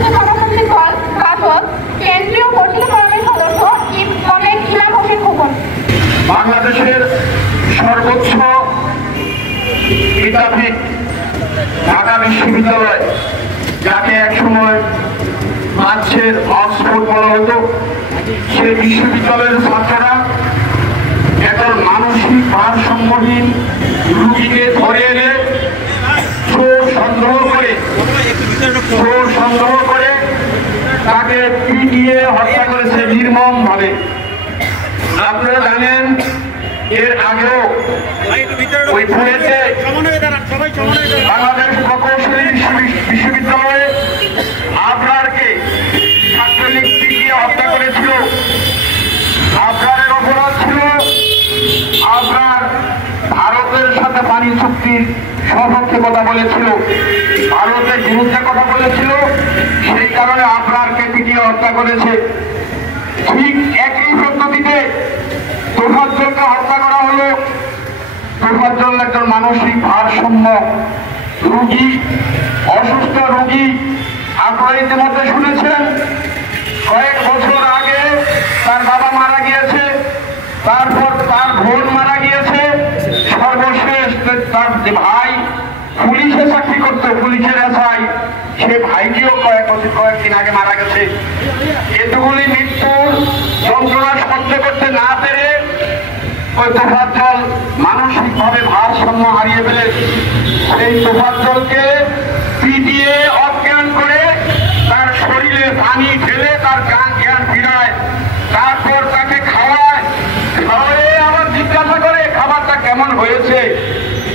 বাংলাদেশের গণতান্ত্রিক দল বাজদ কেন্দ্রীয় পরিচালনার সদস্য কমরেড ইমাম হোসেন খোকন। বাংলাদেশের সর্বোচ্চ বিদ্যাপীঠ ঢাকা বিশ্ববিদ্যালয়, যাকে একসময় ফ্রান্সের অক্সফোর্ড বলা হতো, সেই বিশ্ববিদ্যালয়ের ছাত্ররা একজন মানসিক ভারসাম্যহীন রুগীকে ধরে এনে চোর সন্দেহ করে তাকে পিটিয়ে হত্যা করেছে নির্মম ভাবে। আপনারা জানেন এর আগেও ওই পুনেতে বাংলাদেশ প্রকৌশলী বিশ্ববিদ্যালয়ে আবরারকে ছাত্রলীগ পিটিয়ে হত্যা করেছিল। আবরারের অপরাধ ছিল আবরার ভারতের সাথে পানি চুক্তির সপক্ষে কথা বলেছিল, ভারতের বিরুদ্ধে কথা বলেছিল, সেই কারণে আবরারকে পিটিয়ে হত্যা করেছে। ঠিক একই পদ্ধতিতে তোফাজ্জলকে হত্যা করা হলো। তোফাজ্জল একজন মানসিক ভারসাম্য রোগী, অসুস্থ রোগী। আপনারা ইতিমধ্যে শুনেছেন কয়েক বছর আগে তার বাবা মারা গিয়েছে, তারপর তার বোন মারা গিয়েছে, সর্বশেষ তার যে ভাই পুলিশে চাকরি করতো, পুলিশের এসআই, সে ভাইটিও কয়েকদিন আগে মারা গেছে। এতগুলি মৃত্যুর যন্ত্রণা সহ্য করতে না পেরে ওই তোফাজ্জল মানসিকভাবে ভারসাম্য হারিয়ে ফেলে সেই তোফাজ্জলকে পিটিয়ে অজ্ঞান করে তার শরীরে পানি ঢেলে তার জ্ঞান ফিরায়, তারপর তাকে খাওয়ায় আবার জিজ্ঞাসা করে খাবারটা কেমন হয়েছে।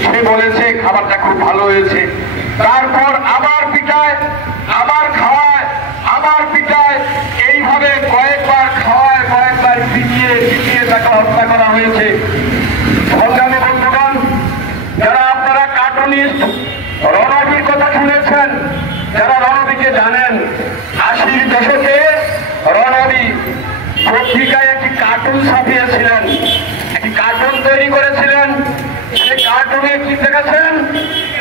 সে বলেছে খাবারটা খুব ভালো হয়েছে। তারপর আবার পিটায়, আবার খাওয়ায়, আবার পিটায়, এইভাবে কয়েকবার খাওয়ায়, কয়েকবার পিটিয়ে তাকে হত্যা করা হয়েছে। সংগ্রামী বন্ধুগণ, যারা আপনারা কার্টুনিস্ট রণবীর কথা শুনেছেন, যারা রণবীরকে জানেন, 80 দশকে রণবীর পত্রিকায় একটি কার্টুন ছাপিয়েছিলেন, একটি কার্টুন তৈরি করেছিলেন। সেই কার্টুনে কি দেখেছেন?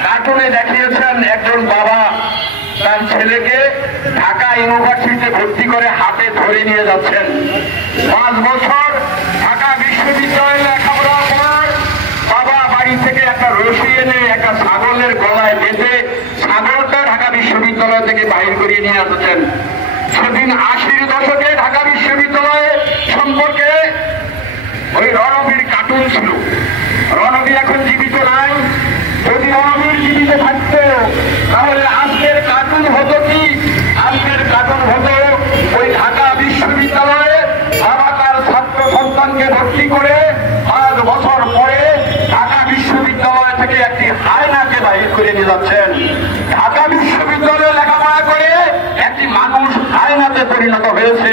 কার্টুনে দেখিয়েছেন একজন বাবা তার ছেলেকে ঢাকা ইউনিভার্সিটিতে ভর্তি করে হাতে ধরে নিয়ে যাচ্ছেন। 5 বছর ঢাকা বিশ্ববিদ্যালয়ে লেখাপড়ার পর বাবা বাড়ি থেকে একটা রশি এনে একটা ছাগলের গলায় বেঁধে ছাগলটা ঢাকা বিশ্ববিদ্যালয় থেকে বাহির করিয়ে নিয়ে আসছেন। সেদিন 80 দশকে ঢাকা বিশ্ববিদ্যালয় সম্পর্কে ওই রণবীর কার্টুন ছিল। রণবীর এখন জীবিত নাই। যদি রণবীর জীবিত থাকতো তাহলে আজকের কার্টুন হতো কি? আজকের কার্টুন হতো ওই ঢাকা বিশ্ববিদ্যালয়ে বাবা তার ছাত্র সন্তানকে ভর্তি করে 5 বছর পরে ঢাকা বিশ্ববিদ্যালয় থেকে একটি হায়নাকে বাহির করে নিয়ে যাচ্ছেন। ঢাকা বিশ্ববিদ্যালয়ে লেখাপড়া করে একটি মানুষ হায়নাতে পরিণত হয়েছে।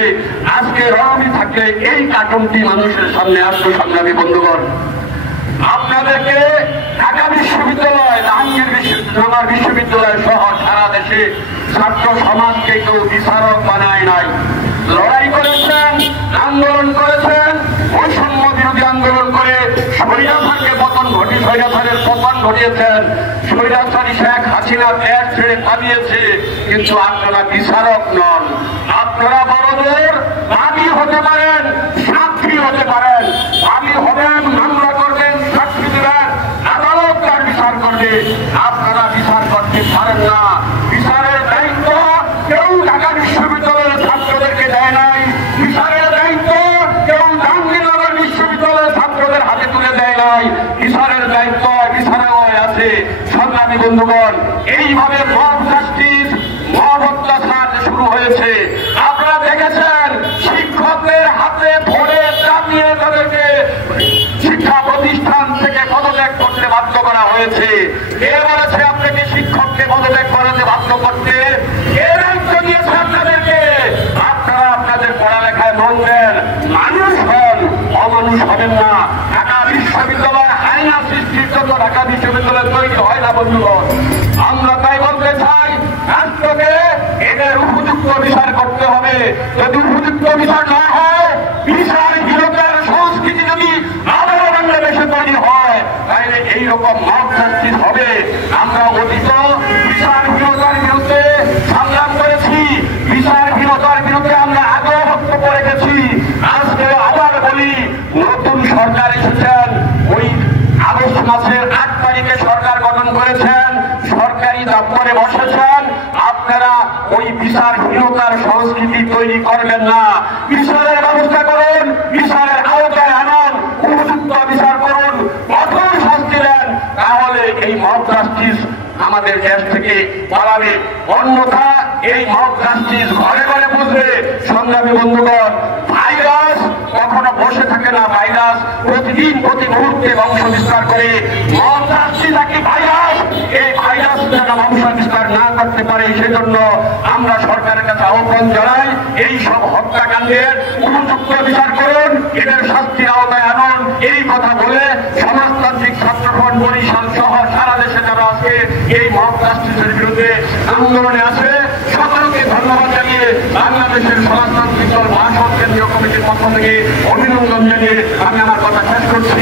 আজকে রণবীর থাকলে এই কার্টুনটি মানুষের সামনে আসতো। সংগ্রামী বন্ধুগণ, আপনাদেরকে ঢাকা বিশ্ববিদ্যালয়, জাহাঙ্গীর বিশ্ববিদ্যালয় সহ সারা দেশে ছাত্র সমাজকে কেউ বিচারক বানায় নাই। লড়াই করেছেন, আন্দোলন করেছেন, বৈষম্য বিরোধী আন্দোলন করে স্বৈরাচারের পতন ঘটিয়েছেন। স্বৈরাচারী শেখ হাসিনা দেশ ছেড়ে পালিয়েছে, কিন্তু আপনারা বিচারক নন। আপনারা বড়দের বাদী হতে পারেন, সাক্ষী হতে পারেন, বাদী হবেন, মামলা করবেন, সাক্ষী দেবেন, আদালত তার বিচার করবে। আপনারা বিচার করতে পারেন না। বিচারের দায়িত্ব কেউ ঢাকা বিশ্ববিদ্যালয়ের ছাত্রদেরকে দেয় নাই। বিচারের দায়িত্ব কেউ জাহাঙ্গীরনগর বিশ্ববিদ্যালয়ের ছাত্রদের হাতে তুলে দেয় নাই। বিচারের দায়িত্ব বিচারালয় আছে। সংগ্রামী বন্ধুগণ, এইভাবে মব জাস্টিস, মব অত্যাচার শুরু হয়েছে। আপনারা দেখেছেন শিক্ষকদের হাতে ধরে চাপিয়ে তাদেরকে শিক্ষা প্রতিষ্ঠান থেকে পদত্যাগ করতে বাধ্য করা হয়েছে। কে বলেছে আপনাকে শিক্ষককে পদত্যাগ করাতে বাধ্য করতে? কে দায়িত্ব দিয়েছে আপনাদেরকে? আপনারা আপনাদের পড়ালেখায় মন দেন, মানুষ হন, অমানুষ হবেন না। ঢাকা বিশ্ববিদ্যালয় আইনা সৃষ্টির জন্য ঢাকা বিশ্ববিদ্যালয় তৈরি হয় না বন্ধুগণ। আমরা তাই বলতে চাই, রাষ্ট্রকে এদের উপযুক্ত বিচার করতে হবে। যদি উপযুক্ত বিচার না হয়, বিচারহীনতার সংস্কৃতি যদি আবারও বাংলাদেশে তৈরি হয়, তাহলে এইরকম মব জাস্টিস হবে। আমরা অতীত বিচারহীনতার বিরুদ্ধে সংগ্রাম করেছি, ওই বিচারহীনতার সংস্কৃতি তৈরি করবেন না। বিচারের ব্যবস্থা করুন, বিচারের আওতায় আনুন, উপযুক্ত বিচার করুন, কঠোর শাস্তি দেন, তাহলে এই মব জাস্টিস আমাদের দেশ থেকে পালাবে। অন্যথা এই মব জাস্টিস ঘরে ঘরে বসবে। সংগ্রামী বন্ধুগণ, ভাইরাস কখনো বসে থাকে না, ভাইরাস প্রতিদিন প্রতি মুহূর্তে বংশ বিস্তার করে। মব জাস্টিস একটি ভাইরাস, এই ভাইরাস যেন বংশ বিস্তার না করতে পারে সেজন্য আমরা সরকারের কাছে আহ্বান জানাই, এই সব হত্যাকাণ্ডের উপযুক্ত বিচার করুন, এদের শাস্তির আওতায় আনুন। এই কথা বলে সমাজতান্ত্রিক ছাত্রফ্রন্ট বরিশাল সহ সারা দেশে যারা আজকে এই মব জাস্টিসের বিরুদ্ধে আন্দোলনে আছে সকলকে ধন্যবাদ জানিয়ে বাংলাদেশের সমাজতান্ত্রিক দল মহাসড়ক কেন্দ্রীয় কমিটির পক্ষ থেকে অভিনন্দন জানিয়ে আমি আমার কথা শেষ করছি।